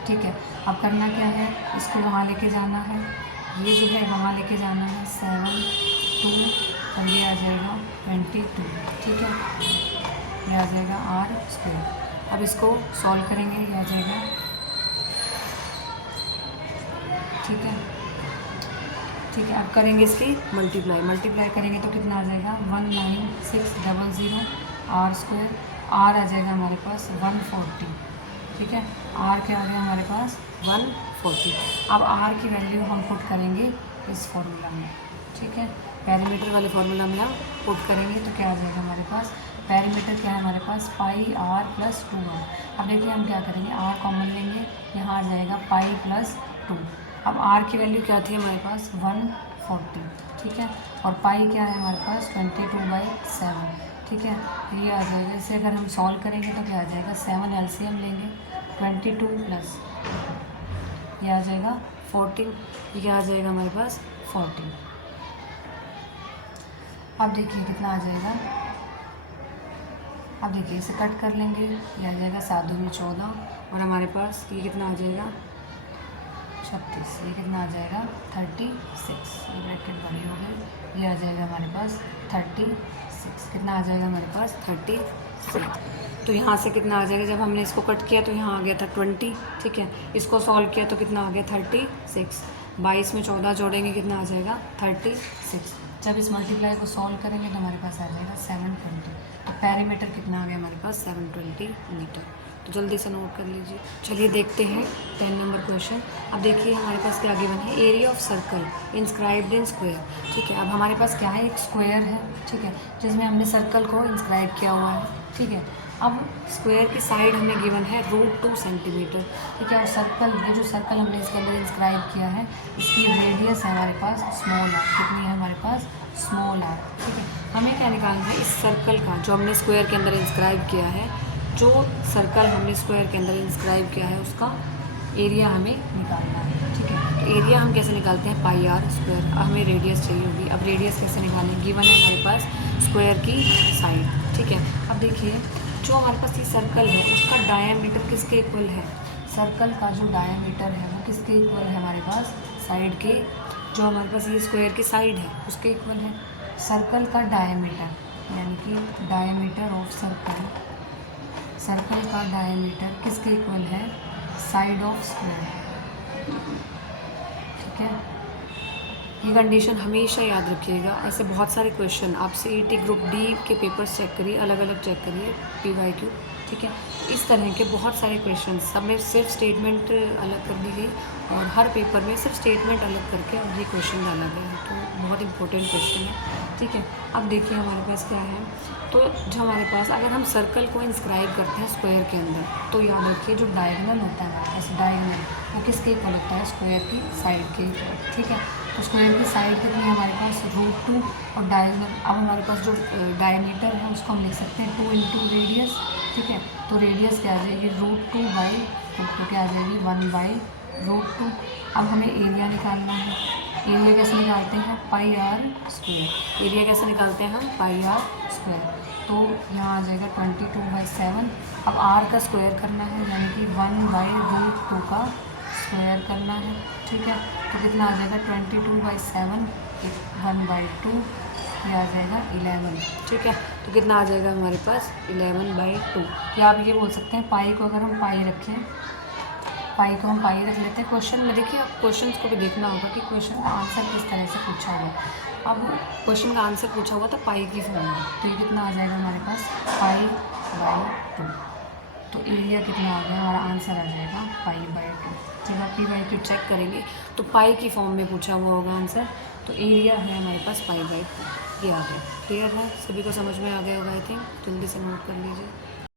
ठीक है। अब करना क्या है, इसको वहाँ लेके जाना है, ये जो है वहाँ लेके जाना है 7 2, और ये आ जाएगा 22, ठीक है। ये आ जाएगा R स्क्वायर। अब इसको सॉल्व करेंगे, ये आ जाएगा, ठीक है, ठीक है। अब करेंगे इसकी मल्टीप्लाई करेंगे तो कितना आ जाएगा 19600 R स्क्वायर, R आ जाएगा हमारे पास 140, ठीक है। R क्या आ गया हमारे पास 140। अब R की वैल्यू हम पुट करेंगे इस फॉर्मूला में, ठीक है, पेरीमीटर वाले फॉर्मूला में हम पुट करेंगे तो क्या आ जाएगा हमारे पास, पेरीमीटर क्या है हमारे पास पाई R प्लस 2R। अब देखिए हम क्या करेंगे, R कॉमन लेंगे, यहाँ आ जाएगा पाई प्लस 2। अब R की वैल्यू क्या थी हमारे पास 140, ठीक है, और पाई क्या है हमारे पास 22/7, ठीक है। ये आ जाएगा, इसे अगर हम सॉल्व करेंगे तो क्या आ जाएगा 7 LCM लेंगे, 22 प्लस ये आ जाएगा 14, ये आ जाएगा हमारे पास 14। अब देखिए कितना आ जाएगा, अब देखिए इसे कट कर लेंगे, ये आ जाएगा 7 दूनी 14, और हमारे पास ये कितना आ जाएगा 36, ये कितना आ जाएगा 36, ये ब्रैकेट बड़ी हो गई, ये आ जाएगा हमारे पास 36, कितना आ जाएगा हमारे पास 36। तो यहाँ से कितना आ जाएगा, जब हमने इसको कट किया तो यहाँ आ गया था 20, ठीक है। इसको सॉल्व किया तो कितना आ गया 36, 22 में 14 जोड़ेंगे कितना आ जाएगा 36। जब इस मल्टीप्लाई को सॉल्व करेंगे तो हमारे पास आ जाएगा 720। तो पेरीमीटर कितना आ गया हमारे पास 720 मीटर। तो जल्दी से नोट कर लीजिए। चलिए देखते हैं 10 नंबर क्वेश्चन। अब देखिए हमारे पास क्या गिवन है, area of circle inscribed in square, ठीक है। अब हमारे पास क्या है, एक स्क्वायर है, ठीक है, जिसमें हमने सर्कल को इंस्क्राइब किया हुआ है, ठीक है। अब स्क्वायर की साइड हमें गिवन है √2 सेंटीमीटर, ठीक है। और सर्कल, ये जो सर्कल हमने इसके अंदर इंस्क्राइब किया है, इसकी रेडियस है हमारे पास स्मॉल आर, कितनी है हमारे पास स्मॉल आर, ठीक है। हमें क्या निकालना है, इस सर्कल का जो हमने स्क्वायर के अंदर इंस्क्राइब किया है, जो सर्कल हमने स्क्वायर के अंदर इंस्क्राइब किया है उसका एरिया हमें निकालना है, ठीक है। तो एरिया हम कैसे निकालते हैं, पाई आर स्क्वायर। हमें रेडियस चाहिए होगी, अब रेडियस कैसे निकालें, गिवन है हमारे पास स्क्वायर की साइड, ठीक है। अब देखिए जो हमारे पास ये सर्कल है उसका डायमीटर किसके इक्वल है, सर्कल का जो डायमीटर है वो किसके इक्वल है हमारे पास, साइड के, जो हमारे पास ये स्क्वायर की साइड है उसके इक्वल है। सर्कल का डायमीटर यानी कि डायमीटर ऑफ सर्कल, सर्कल का डायमीटर किसके इक्वल है, साइड ऑफ स्क्वायर, ठीक है। ये कंडीशन हमेशा याद रखिएगा। ऐसे बहुत सारे क्वेश्चन आप सीईटी ग्रुप डी के पेपर्स चेक करिए, अलग अलग चेक करिए PYQ, ठीक है। इस तरह के बहुत सारे क्वेश्चन सब में सिर्फ स्टेटमेंट अलग कर दी गई और हर पेपर में सिर्फ स्टेटमेंट अलग करके और ये क्वेश्चन डाला गया है, तो बहुत इंपॉर्टेंट क्वेश्चन है, ठीक है। अब देखिए हमारे पास क्या है, तो जो हमारे पास अगर हम सर्कल को इंस्क्राइब करते हैं स्क्वायर के अंदर, तो याद रखिए जो डायगोनल होता है हमारे पास, डायगोनल वो किसके इक्वल होता है, स्क्वायर की साइड के इक्वल, ठीक है। तो स्क्वायर की साइड कितनी है हमारे पास, √2, और डायगोनल अब हमारे पास जो डायमीटर है उसको हम लिख सकते हैं 2 इंटू रेडियस, ठीक है। तो रेडियस क्या आ जाएगी, √2/2, तो क्या आ जाएगी 1/√2। अब हमें एरिया निकालना है, एरिया कैसे निकालते हैं, पाई आर स्क्वायर, एरिया कैसे निकालते हैं हम, पाई आर स्क्वायर। तो यहाँ आ जाएगा 22/7। अब r का स्क्वायर करना है यानी कि 1/√2 का स्क्वायर करना है, ठीक है। तो कितना आ जाएगा 22/7, 1/2, ये आ जाएगा 11, ठीक है। तो कितना आ जाएगा हमारे पास 11/2, या आप ये बोल सकते हैं पाई को अगर हम पाई रखें, पाई को हम पाई रख लेते हैं। क्वेश्चन में देखिए, आप क्वेश्चन को भी देखना होगा कि क्वेश्चन का आंसर किस तरह से पूछा हुआ है। अब क्वेश्चन का आंसर पूछा हुआ था पाई की फॉर्म में, तो ये कितना आ जाएगा हमारे पास पाई/2। तो एरिया कितना आ गया, हमारा आंसर आ जाएगा पाई/2। जब आप PYQ चेक करेंगे तो पाई की फॉर्म में पूछा हुआ होगा आंसर, तो एरिया है हमारे पास पाई/2, ये आ गया। क्लियर है, सभी को समझ में आ गया होगा आई थिंक, जल्दी से नोट कर लीजिए।